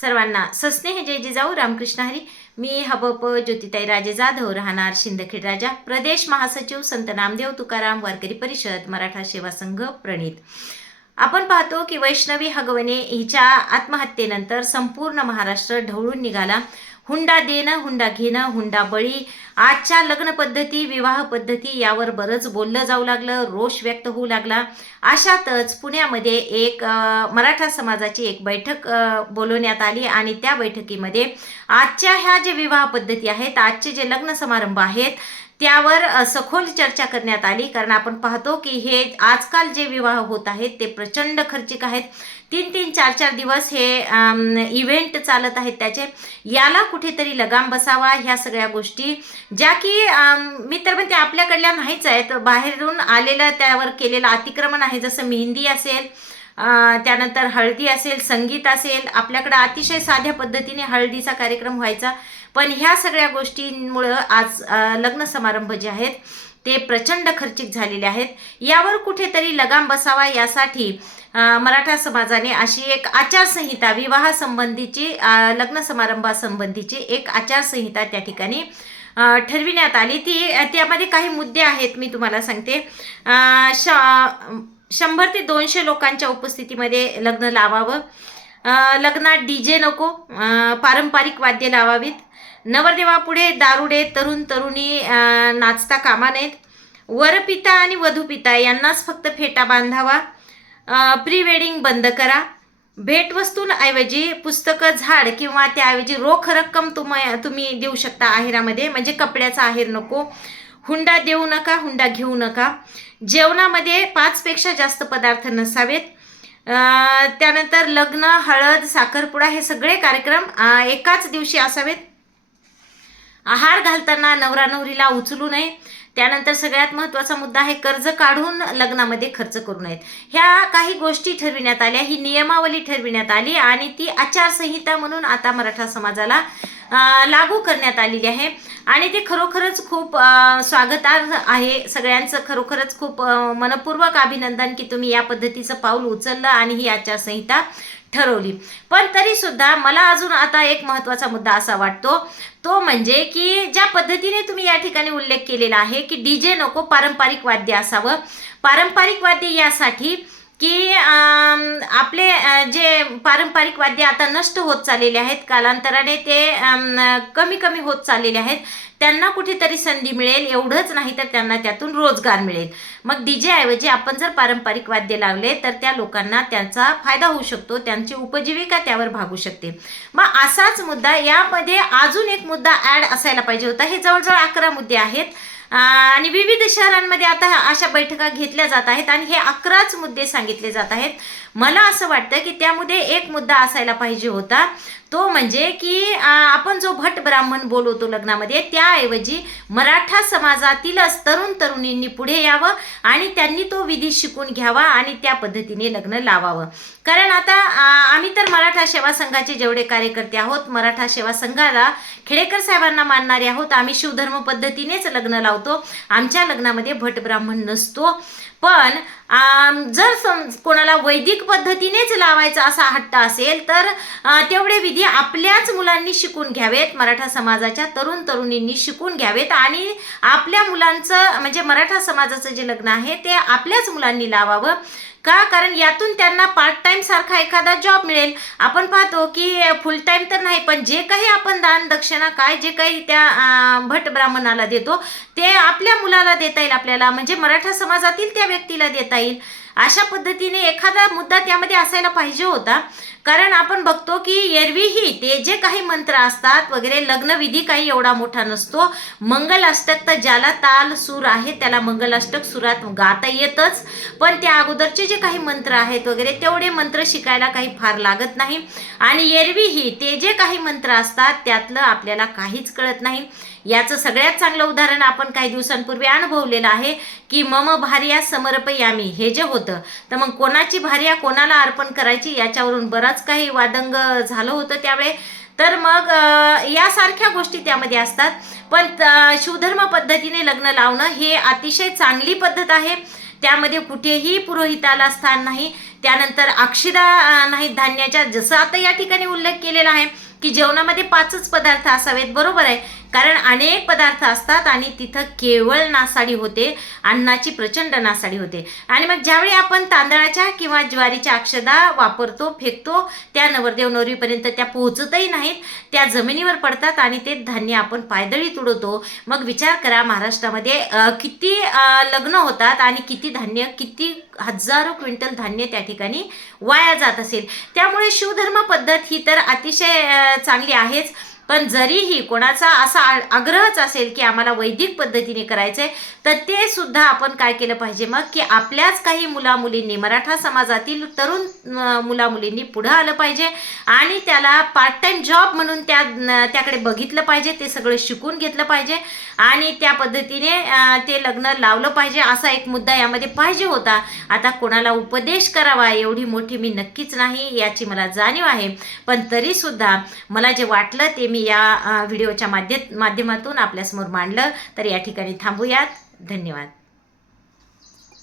सर्वांना सस्नेह जय जिजाऊ रामकृष्ण हरी. मी हबप ज्योतिताई राजे जाधव राहणार शिंदखेड राजा. प्रदेश महासचिव संत नामदेव तुकाराम वारकरी परिषद मराठा सेवा संघ प्रणित. आपण पाहतो की वैष्णवी हगवणे हिच्या आत्महत्येनंतर संपूर्ण महाराष्ट्र ढवळून निघाला. हुंडा देणं हुंडा घेणं हुंडा बळी. आजच्या लग्न पद्धती विवाह पद्धती यावर बरंच बोललं जाऊ लागलं रोष व्यक्त होऊ लागला. अशातच पुण्यामध्ये एक मराठा समाजाची एक बैठक बोलवण्यात आली आणि त्या बैठकीमध्ये आजच्या ह्या जे विवाह पद्धती आहेत आजचे जे लग्न समारंभ आहेत त्यावर सखोल चर्चा करण्यात आली. कारण आपण पाहतो की हे आजकाल जे विवाह होत आहेत ते प्रचंड खर्चिक आहेत. तीन तीन चार चार दिवस हे इव्हेंट चालत आहेत त्याचे. याला कुठेतरी लगाम बसावा ह्या सगळ्या गोष्टी. ज्या की मी तर म्हणते आपल्याकडल्या नाहीच आहेत. बाहेरून आलेलं त्यावर केलेलं अतिक्रमण आहे. जसं मेहंदी असेल त्यानंतर हळदी असेल संगीत असेल. आपल्याकडं अतिशय साध्या पद्धतीने हळदीचा कार्यक्रम व्हायचा. पण ह्या सगळ्या गोष्टींमुळं आज लग्न समारंभ जे आहेत ते प्रचंड खर्चिक झालेले आहेत. यावर कुठेतरी लगाम बसावा यासाठी मराठा समाजाने अशी एक आचारसंहिता विवाहासंबंधीची लग्न समारंभासंबंधीची एक आचारसंहिता त्या ठिकाणी ठरविण्यात आली. ती त्यामध्ये काही मुद्दे आहेत मी तुम्हाला सांगते. श शंभर ते दोनशे लोकांच्या उपस्थितीमध्ये लग्न लावावं. लग्नात डी जे नको पारंपरिक वाद्य लावावीत. नवरदेवापुढे दारुडे तरुण तरुणी नाचता कामा नयेत. वरपिता आणि वधूपिता यांनाच फक्त फेटा बांधावा. प्री वेडिंग बंद करा. भेटवस्तूंऐवजी पुस्तकं झाड किंवा त्याऐवजी रोख रक्कम तुम तुम्ही देऊ शकता आहेरामध्ये. म्हणजे कपड्याचा आहेर नको. हुंडा देऊ नका हुंडा घेऊ नका. जेवणामध्ये पाचपेक्षा जास्त पदार्थ नसावेत. त्यानंतर लग्न हळद साखरपुडा हे सगळे कार्यक्रम एकाच दिवशी असावेत. आहार घालताना नवरा नवरीला उचलू नये. त्यानंतर सगळ्यात महत्त्वाचा मुद्दा आहे कर्ज काढून लग्नामध्ये खर्च करू नयेत. ह्या काही गोष्टी ठरविण्यात आल्या. ही नियमावली ठरविण्यात आली आणि ती आचारसंहिता म्हणून आता मराठा समाजाला लागू करण्यात आलेली आहे. आणि ते खरोखरच खूप स्वागतार्ह आहे. सगळ्यांचं खरोखरच खूप मनपूर्वक अभिनंदन की तुम्ही या पद्धतीचं पाऊल उचललं आणि ही आचारसंहिता ठरवली. पण तरी सुद्धा मला अजून आता एक महत्त्वाचा मुद्दा असा वाटतो. तो म्हणजे की ज्या पद्धतीने तुम्ही या ठिकाणी उल्लेख केलेला आहे की डी जे नको पारंपरिक वाद्य असावं. पारंपरिक वाद्य यासाठी की आपले जे पारंपरिक वाद्य आता नष्ट होत चाललेले आहेत कालांतराने ते कमी कमी होत चाललेले आहेत. त्यांना कुठेतरी संधी मिळेल एवढंच नाही तर त्यांना त्यातून रोजगार मिळेल. मग डीजे ऐवजी आपण जर पारंपरिक वाद्य लावले तर त्या लोकांना त्यांचा फायदा होऊ शकतो त्यांची उपजीविका त्यावर भागू शकते. मग असाच मुद्दा यामध्ये अजून एक मुद्दा ॲड असायला पाहिजे होता. हे जवळजवळ अकरा मुद्दे आहेत. आणि विविध शहरांमध्ये आता अशा बैठका घेतल्या जात आहेत आणि हे अकराच मुद्दे सांगितले जात आहेत. मला असं वाटतं की त्यामध्ये एक मुद्दा असायला पाहिजे होता. तो म्हणजे की आपण जो भट ब्राह्मण बोलवतो लग्नामध्ये त्याऐवजी मराठा समाजातीलच तरुण तरुणींनी पुढे यावं आणि त्यांनी तो विधी शिकून घ्यावा आणि त्या पद्धतीने लग्न लावावं. कारण आता आम्ही तर मराठा सेवा संघाचे जेवढे कार्यकर्ते आहोत मराठा सेवा संघाला खेडेकर साहेबांना मानणारे आहोत. आम्ही शिवधर्म पद्धतीनेच लग्न लावतो. आमच्या लग्नामध्ये भट ब्राह्मण नसतो. पण जर सम कोणाला वैदिक पद्धतीनेच लावायचा असा हट्ट असेल तर तेवढे विधी आपल्याच मुलांनी शिकून घ्यावेत. मराठा समाजाच्या तरुण तरुणींनी शिकून घ्यावेत आणि आपल्या मुलांचं म्हणजे मराठा समाजाचं जे लग्न आहे ते आपल्याच मुलांनी लावावं. का? कारण यातून त्यांना पार्ट टाइम सारखा एखादा जॉब मिळेल. आपण पाहतो की फुल टाइम तर नाही पण जे काही आपण दान दक्षिणा काय जे काही त्या भट ब्राह्मणाला देतो ते आपल्या मुलाला देता येईल आपल्याला. म्हणजे मराठा समाजातील त्या व्यक्तीला देता येईल. अशा पद्धतीने एखादा मुद्दा त्यामध्ये असायला पाहिजे होता. कारण आपण बघतो की एरवीही ते जे काही मंत्र असतात वगैरे लग्नविधी काही एवढा मोठा नसतो. मंगलाष्टक तर ज्याला ताल सूर आहे त्याला मंगलाष्टक सुरात गाता येतच. पण त्या अगोदरचे जे काही मंत्र आहेत वगैरे तेवढे मंत्र शिकायला काही फार लागत नाही. आणि एरवीही ते जे काही मंत्र असतात त्यातलं आपल्याला काहीच कळत नाही. याचं सगळ्यात चांगलं उदाहरण आपण काही दिवसांपूर्वी अनुभवलेलं आहे की मम भार्या समर्पयामी. हे जे होतं तर मग कोणाची भार्या कोणाला अर्पण करायची याच्यावरून बराच काही वादंग झालं होतं त्यावेळे. तर मग यासारख्या गोष्टी त्यामध्ये असतात. पण शिवधर्म पद्धतीने लग्न लावणं हे अतिशय चांगली पद्धत आहे. त्यामध्ये कुठेही पुरोहिताला स्थान नाही. त्यानंतर अक्षदा नाही नाहीत धान्याच्या जसं आता या ठिकाणी उल्लेख केलेला आहे की जेवणामध्ये पाचच पदार्थ असावेत बरोबर आहे. कारण अनेक पदार्थ असतात आणि तिथं केवळ नासाडी होते अन्नाची प्रचंड नासाडी होते. आणि मग ज्यावेळी आपण तांदळाच्या किंवा ज्वारीच्या अक्षदा वापरतो फेकतो त्या नवरदेव नवरीपर्यंत त्या पोहोचतही नाहीत त्या जमिनीवर पडतात आणि ते धान्य आपण पायदळी तुडवतो मग विचार करा महाराष्ट्रामध्ये किती लग्न होतात आणि किती धान्य किती हजारो क्विंटल धान्य त्या ठिकाणी ठिकाणी वाया जात असेल. त्यामुळे शिवधर्म पद्धत ही तर अतिशय चांगली आहेच. पण जरीही कोणाचा असा आग्रहच असेल की आम्हाला वैदिक पद्धतीने करायचंय तर ते सुद्धा आपण काय केलं पाहिजे मग? की आपल्याच काही मुलामुलींनी मराठा समाजातील तरुण मुलामुलींनी पुढं आलं पाहिजे आणि त्याला पार्ट टाइम जॉब म्हणून त्या त्याकडे बघितलं पाहिजे ते सगळं शिकून घेतलं पाहिजे आणि त्या पद्धतीने ते लग्न लावलं पाहिजे असा एक मुद्दा यामध्ये पाहिजे होता. आता कोणाला उपदेश करावा एवढी मोठी मी नक्कीच नाही याची मला जाणीव आहे. पण तरीसुद्धा मला जे वाटलं ते मी या व्हिडिओच्या माध्य माध्यमातून आपल्यासमोर मांडलं. तर या ठिकाणी थांबूयात. धन्यवाद.